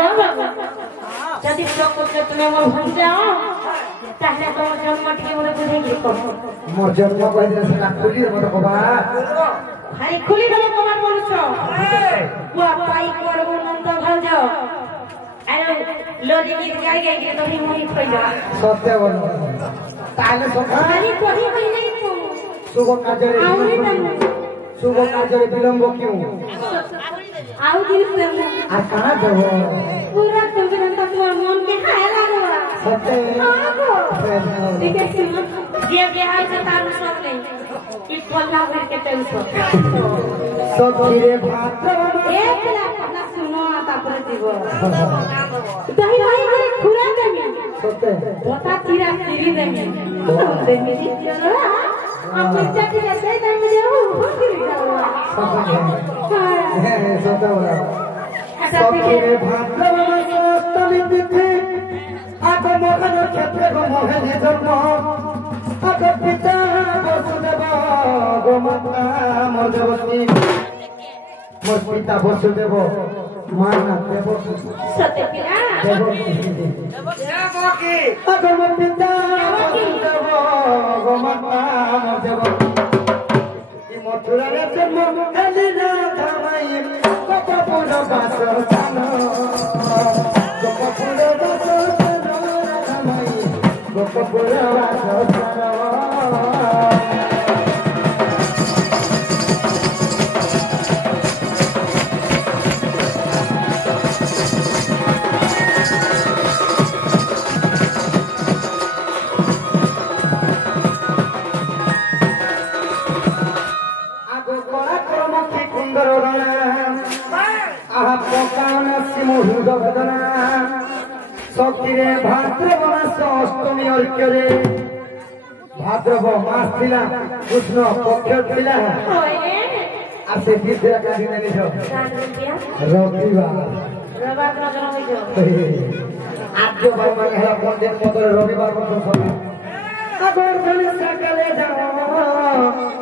आगो जदि लोक को तुम मोर भूल जाओ ताहले तो जन्म टिके मोर बुझे की कह मोर जन्म कहि दे से खुली मत कबा भाई खुली दम कमार बोलछो बुआ पाई करबो नंद भल जाओ अरे लोजी गीत गाई गाई के तोही मोही खोइ जा सत्य बोल ताले सखा खाली कोही कोही नहीं तू शुभ कार्य आउरी तम शुभ कार्य विलंब क्यों आउ दिन से आ कहां देबो पूरा तुमके नंदा तुम्हार मन के खाए लागो सत्य ठीक है सुन जे बिहार से तार सब नहीं कि पल्ला भर के टेंशन सब धीरे भात एक लाख अपना सुनो ना तापर जीवो दही दही करे खुरा देमी सत्य बोता तीरा तीरी देमी देमी जरा अब बच्चा के ऐसे देमी देऊ खुशी जाओ सत्य बोला सब धीरे भात तली दिखे आग मोहन क्षेत्र को मोहन जन्म आग पिता वसुदेव गोमाता मधुवती मोर पिता वसुदेव माना देव सत्य पिया आग मोर पिता वसुदेव गोमाता मधुवती मथुरा रे जन्म एलिना धामाई गोपपुर बासस्थान गोपपुर बासस्थान धामाई गोपपुर बासस्थान शक्ति भाद्रव मास अष्टमी अर्घ्य भाद्रव मास थिला कृष्ण पक्ष थिला आ से विद्या का दिन नहीं जो रविवार रविवार न जन होई जो आज जो भाई मन है पंडित मदर रविवार को सब अगर दिन सकाले जाओ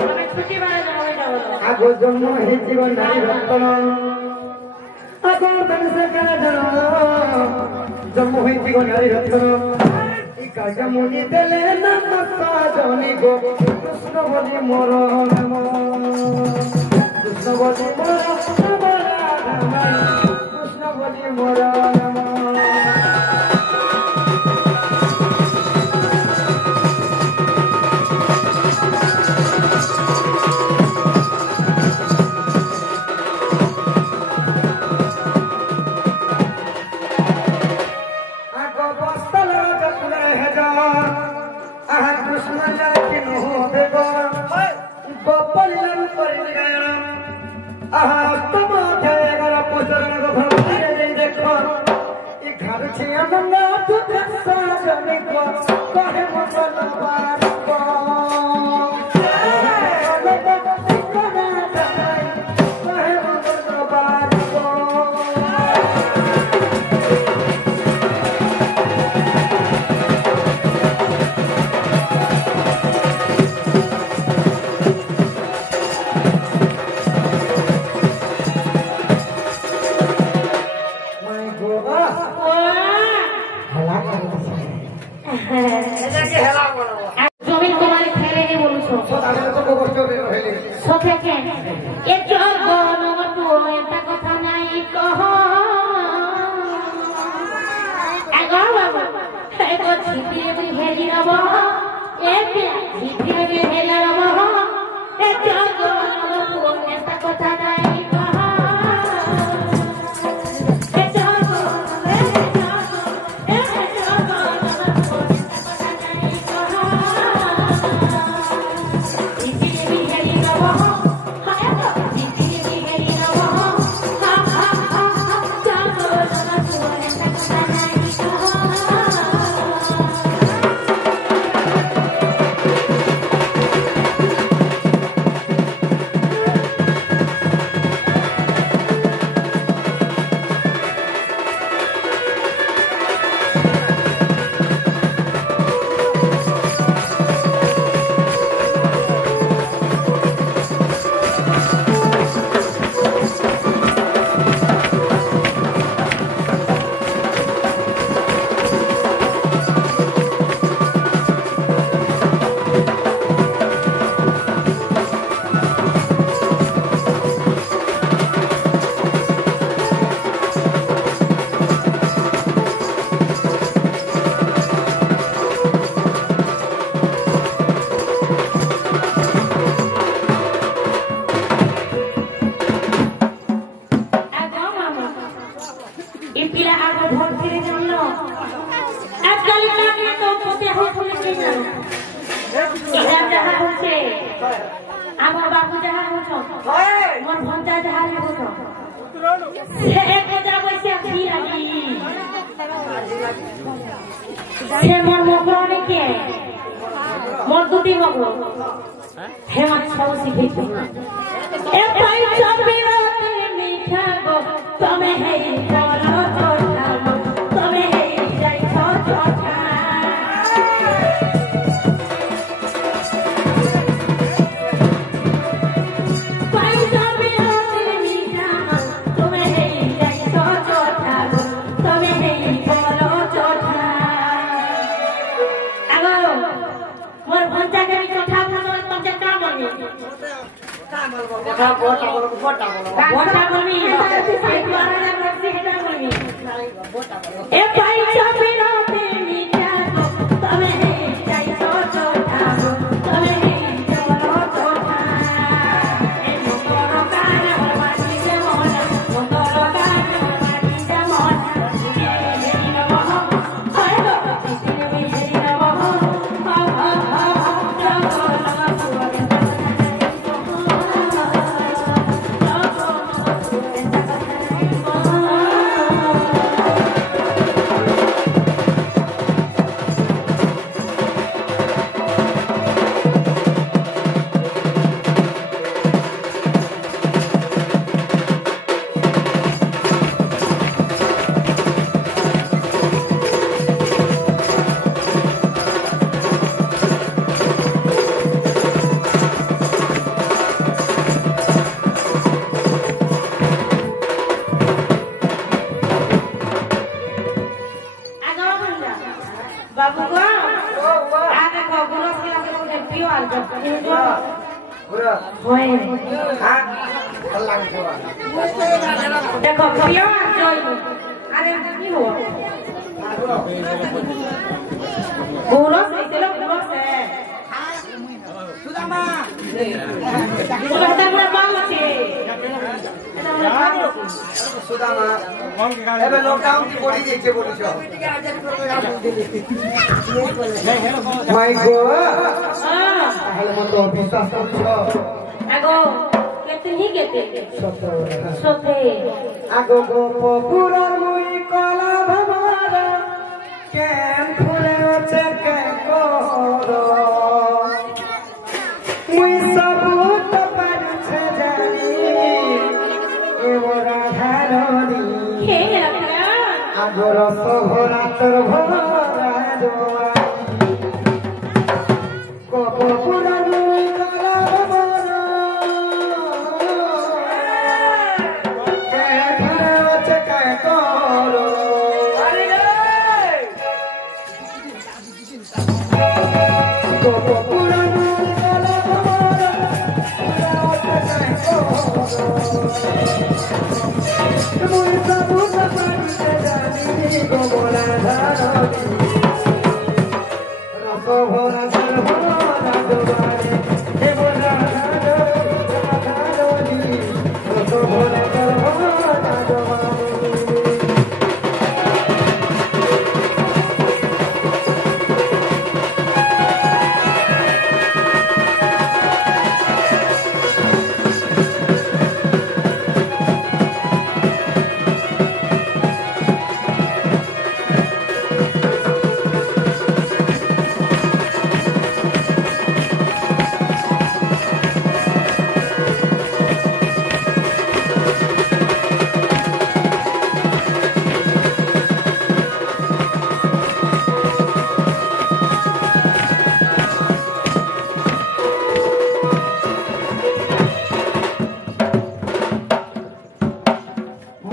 तमे छुट्टी बारे जन होई जाओ आगो जन्म हे जीवन नारी रत्न अगर दिन सकाले जाओ जन्म हुई थी नारी रत्न इका मुनि देले नमस्ता जनी गो कृष्ण बोली मोर नम कृष्ण बोली मोर कृष्ण बोली मोर नम भंटा ढाल हो से एक बजा वैसे भी लगी से मोर मकरोने के मोर दूती मकरो हे मत छौ सिखै छ ए भाई चबीरा तेरे मीठा गो तमे हे बोलो छोटा तमे हे जाई छ छोटा देखो पियो जोई अरे की हो गुरस इतलो गुरस है सुदामा सुदामा बाबू छे सुदामा एबे लॉकडाउन की बॉडी जेचे बोली छ माय गॉड हां हेलो मत विश्वास कर छ आगो केते ही केते सोते आगो गो पुरा मुई कला भवारा केन फुले ओचे के कोरो मुई सब तो पर छे जानी ए मोरा धारनी हे रखना आगो रस भरा तर भरा जोआ गो पुरा मुई कला भवारा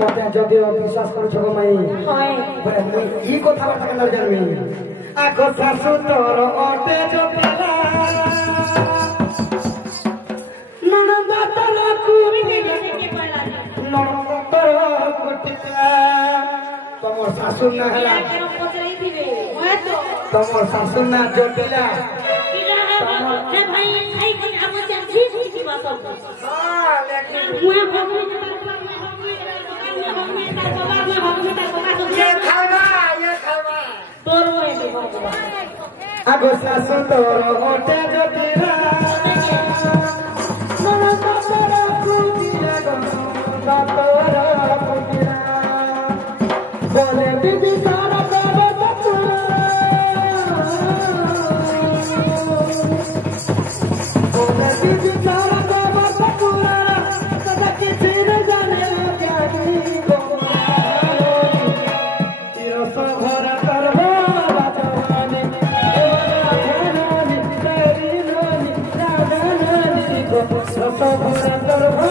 विश्वास करू छको मई होय बरे मुई ई কথা বার্তা কেন জানমি आगो सासु तोर ओटे जो पेला ननद तोर कुमी के पेला ननद तोर कुटिया तमोर सासु ना हला तमोर सासु ना जोटिला हे भाई खाई के अब जी जी बात हां लेकिन मुए भगवे ये खाना तोर मुए आगो सासु तोर ओटे जो पेला ननद तोर कुटिया बोले दीदी सारा बाबा बोले दीदी सारा बाबा बकुरा कदा किसी न जाने क्या की तेरा सभरा करवा बातवाने देवना खानानी तेरी नानी रागानानी को सभरा करवा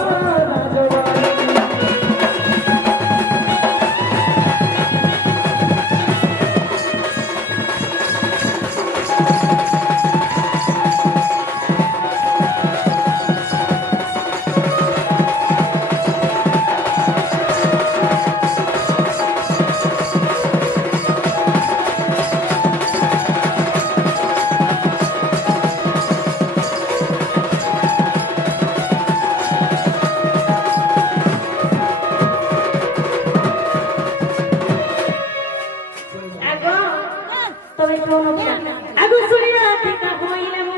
Agora sulit na tika hoile mo